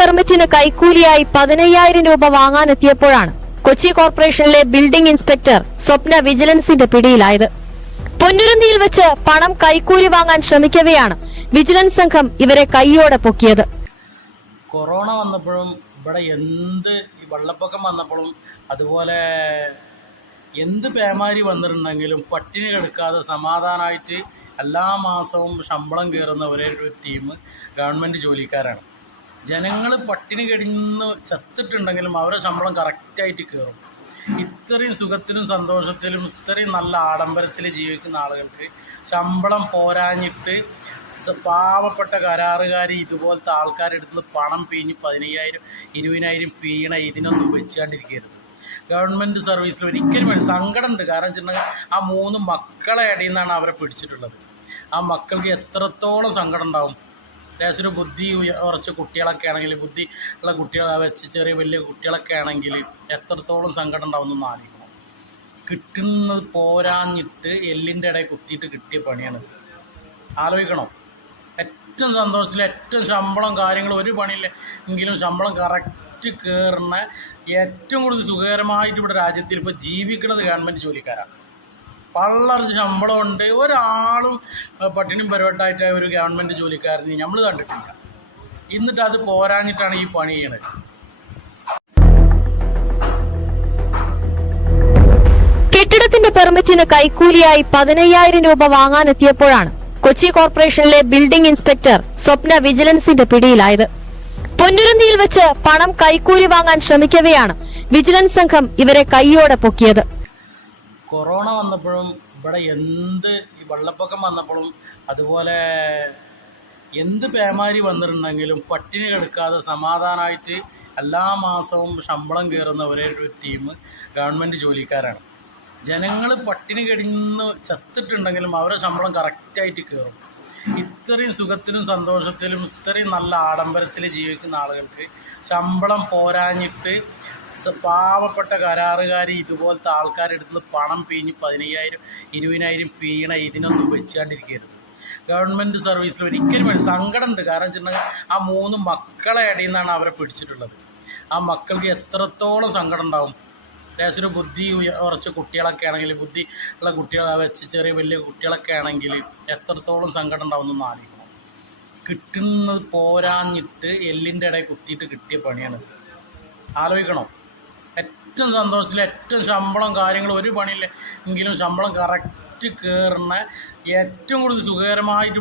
പെർമിറ്റിന് കൈക്കൂലിയായി 15,000 രൂപ വാങ്ങാനെത്തിയപ്പോഴാണ് കൊച്ചി കോർപ്പറേഷനിലെ building inspector സ്വപ്ന വിജിലൻസിന്റെ പിടിയിലായത്. പൊന്നുരുന്നിയിൽ വെച്ച് പണം കൈക്കൂലി വാങ്ങാൻ ശ്രമിക്കവെയാണ് വിജിലൻസ് സംഘം ഇവരെ കൈയോടെ പൊക്കിയത്. കൊറോണ വന്നപ്പോഴും ഇവിടെ എന്ത് വെള്ളപ്പൊക്കം വന്നപ്പോഴും അതുപോലെ എന്ത് പേമാരി വന്നിട്ടുണ്ടെങ്കിലും പട്ടിണി കിടക്കാതെ സമാധാനമായിട്ട് എല്ലാ മാസവും ശമ്പളം കയറുന്ന ഒരേ ഒരു ടീം ഗവൺമെൻറ് ജോലിക്കാരാണ്. ജനങ്ങൾ പട്ടിണി കിടന്ന് ചത്തിട്ടുണ്ടെങ്കിലും അവരുടെ ശമ്പളം കറക്റ്റായിട്ട് കയറും. ഇത്രയും സുഖത്തിലും സന്തോഷത്തിലും ഇത്രയും നല്ല ആഡംബരത്തിൽ ജീവിക്കുന്ന ആളുകൾക്ക് ശമ്പളം പോരാഞ്ഞിട്ട് പാവപ്പെട്ട കരാറുകാർ ഇതുപോലത്തെ ആൾക്കാരുടെ അടുത്ത് പണം പിഴിഞ്ഞ് 15,000 20,000 പിഴണ ഇതിനൊന്നും വെച്ചുകൊണ്ടിരിക്കരുത്. ഗവൺമെൻറ് സർവീസിൽ ഒരിക്കലും വേണ്ടി സങ്കടമുണ്ട്. കാരണം വെച്ചിട്ടുണ്ടെങ്കിൽ ആ 3 മക്കളെ ഇടയിൽ നിന്നാണ് അവരെ പിടിച്ചിട്ടുള്ളത്. ആ മക്കൾക്ക് എത്രത്തോളം സങ്കടം ഉണ്ടാവും. ദേശത്തിന് ബുദ്ധി കുറച്ച് കുട്ടികളൊക്കെ ആണെങ്കിൽ, ബുദ്ധി ഉള്ള കുട്ടികളെ വെച്ച് ചെറിയ വലിയ കുട്ടികളൊക്കെ ആണെങ്കിൽ എത്രത്തോളം സങ്കടം ഉണ്ടാവുമെന്നൊന്ന് ആലോചിക്കണം. കിട്ടുന്നത് പോരാഞ്ഞിട്ട് എല്ലിൻ്റെ ഇടയിൽ കുത്തിയിട്ട് കിട്ടിയ പണിയാണ്. ആലോചിക്കണം. ഏറ്റവും സന്തോഷത്തിൽ ഏറ്റവും ശമ്പളം കാര്യങ്ങൾ ഒരു പണിയില്ല എങ്കിലും ശമ്പളം കറക്റ്റ് കയറുന്ന ഏറ്റവും കൂടുതൽ സുഖകരമായിട്ട് ഇവിടെ രാജ്യത്തിൽ ഇപ്പോൾ ജീവിക്കുന്നത് ഗവൺമെൻറ് ജോലിക്കാരാണ്. പള്ളർച്ച് ശമ്പളമുണ്ട്. ഒരാളും പട്ടിണിയും പരിവട്ടായിട്ട് ഒരു ഗവൺമെൻറ് ജോലിക്കാരന് നമ്മൾ കണ്ടിട്ടില്ല. എന്നിട്ട് അത് പോരാഞ്ഞിട്ടാണ് ഈ പണി ചെയ്യണത്. കെട്ടിടത്തിന്റെ പെർമിറ്റിന് കൈക്കൂലിയായി 15,000 രൂപ വാങ്ങാനെത്തിയപ്പോഴാണ് കൊച്ചി കോർപ്പറേഷനിലെ ബിൽഡിംഗ് ഇൻസ്പെക്ടർ സ്വപ്ന വിജിലൻസിന്റെ പിടിയിലായത്. പൊന്നുരുന്നിയിൽ വെച്ച് പണം കൈക്കൂലി വാങ്ങാൻ ശ്രമിക്കവെയാണ് വിജിലൻസ് സംഘം ഇവരെ കൈയോടെ പൊക്കിയത്. കൊറോണ വന്നപ്പോഴും ഇവിടെ എന്ത് വെള്ളപ്പൊക്കം വന്നപ്പോഴും അതുപോലെ എന്ത് പേമാരി വന്നിട്ടുണ്ടെങ്കിലും പട്ടിണി കിടക്കാതെ സമാധാനമായിട്ട് എല്ലാ മാസവും ശമ്പളം കയറുന്ന ഒരേ ഒരു ടീം ഗവൺമെൻറ് ജോലിക്കാരാണ്. ജനങ്ങൾ പട്ടിണി കിടന്ന് ചത്തിട്ടുണ്ടെങ്കിലും അവരുടെ ശമ്പളം കറക്റ്റായിട്ട് കയറും. ഇത്രയും സുഖത്തിലും സന്തോഷത്തിലും ഇത്രയും നല്ല ആഡംബരത്തിൽ ജീവിക്കുന്ന ആളുകൾക്ക് ശമ്പളം പോരാഞ്ഞിട്ട് പാവപ്പെട്ട കരാറുകാർ ഇതുപോലത്തെ ആൾക്കാരുടെ അടുത്ത് പണം പിഴിഞ്ഞ് 15,000 20,000 പിഴണ ഇതിനൊന്നും വെച്ചുകൊണ്ടിരിക്കരുത്. ഗവൺമെൻറ് സർവീസിൽ ഒരിക്കലും വേണ്ടി സങ്കടമുണ്ട്. കാരണം വെച്ചിട്ടുണ്ടെങ്കിൽ ആ 3 മക്കളെ ഇടയിൽ നിന്നാണ് അവരെ പിടിച്ചിട്ടുള്ളത്. ആ മക്കൾക്ക് എത്രത്തോളം സങ്കടം ഉണ്ടാവും. ദേശത്തിന് ബുദ്ധി കുറച്ച് കുട്ടികളൊക്കെ ആണെങ്കിൽ, ബുദ്ധി ഉള്ള കുട്ടികളെ വെച്ച് ചെറിയ വലിയ കുട്ടികളൊക്കെ ആണെങ്കിൽ എത്രത്തോളം സങ്കടം ഉണ്ടാവുമെന്നൊന്ന് ആലോചിക്കണം. കിട്ടുന്നത് പോരാഞ്ഞിട്ട് എല്ലിൻ്റെ ഇടയിൽ കുത്തിയിട്ട് കിട്ടിയ പണിയാണ്. ആലോചിക്കണം. ഏറ്റവും സന്തോഷത്തിൽ ഏറ്റവും ശമ്പളം കാര്യങ്ങൾ ഒരു പണിയില്ല എങ്കിലും ശമ്പളം കറക്റ്റ് കയറുന്ന ഏറ്റവും കൂടുതൽ സുഖകരമായിട്ട്